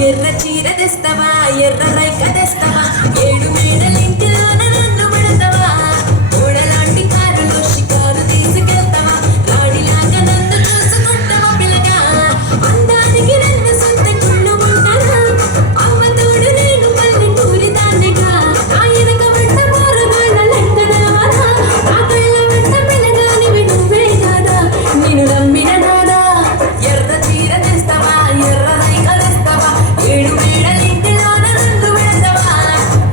ఎర్ర చీర తెస్తావా ఎర్ర రైక తెస్తావా ఏడు మేడల ఇంటిలోన నన్ను పెడతావా ఓడలాంటి కారులో షికారు తీసుకెళ్తావా రాణిలాగా నన్ను చూసుకుంటావా పిల్లగా అందానికి నన్ను సొంత గుళ్ళు ఉంటారా అమ్మ తోడు నేను పల్లెటూరి దాన్నిగా నా ఎనక వెంట పోరగాళ్ళ లెక్క నడవరా నా కళ్ళ వెంట పిల్లగానివి నువ్వే కాదా నేను నమ్మిన నాదా ఎర్ర చీర తెస్తావా ఎర్ర రైక తెస్తావా ఏడు మేడల ఇంటిలోన నన్ను పెడతావా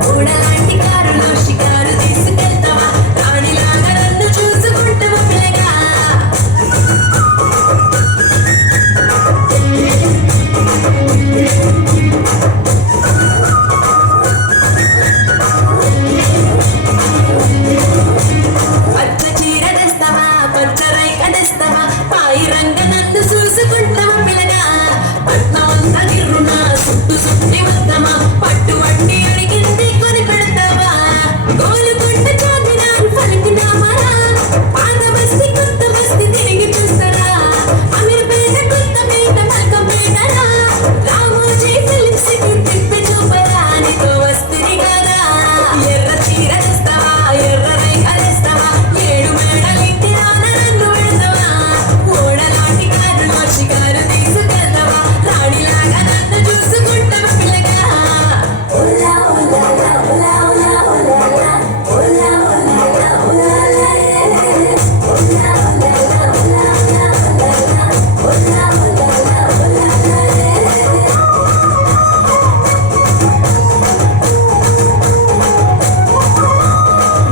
ఓడలాంటి కారులో షికారు తీసుకెళ్తావా రాణిలాగా నన్ను చూసుకుంటావా పిల్లగా పచ్చ చీర తెస్తావా పచ్చ రైక తెస్తావా పాయి రంగ నన్ను చూసుకుంటావా పిల్లగా పట్నమంతా గిర్రునా సుట్టు సుట్టి వద్దామా పట్టు వడ్డీ అడిగింది కొని పెడతావా గోలుకొండ చార్మినార్ పలికినామరా పాత బస్తీ కొత్త బస్తీ తిరిగి చూస్తారా అమీర్పేట కొత్తపేట మల్కంపేటరా రామోజీ ఫిలిం సిటీ తిప్పి చూపరా నీతో వస్తుంది కదా ఎర్ర చీర తెస్తావా ఎర్ర రైక తెస్తావా ఏడు మేడల ఇంటిలోన నన్ను పెడతావా ఓడలాంటి కారులో షికారు తీసుకెళ్తావా రాణిలాగా నన్ను చూసుకుంటావా పిల్లగా ఉలా ఉలా ఉలా ఉలా ఉలా ఉలా ఉలా ఉలా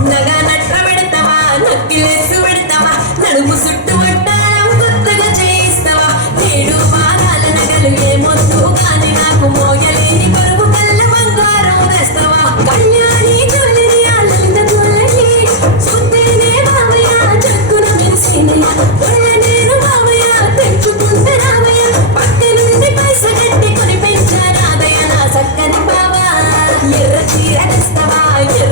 నగా నట్ర పెడతావా నక్కిలేసు పెడతావా నడుము చుట్టూ వడ్డాలం కొత్తగా చేయిస్తావా ఏడు వారాల నగలు ఏమొద్దు కానీ నాకు మోయలేని బరువు కళ్ళ బంగారం తెస్తావా కళ్యాణి జ్యువెలరీ లలిత జ్యువెలరీ చూస్తేనే మావయ్య చక్కున మెరిసిందయ్య ఒళ్ళ నేను మావయ్య తెచ్చుకుంటే రావయ్య పట్టె నుండి పైస కట్టి కొని పెంచారాదయ్య నా చక్కని బావా ఎర్ర చీర తెస్తావా ఎర్ర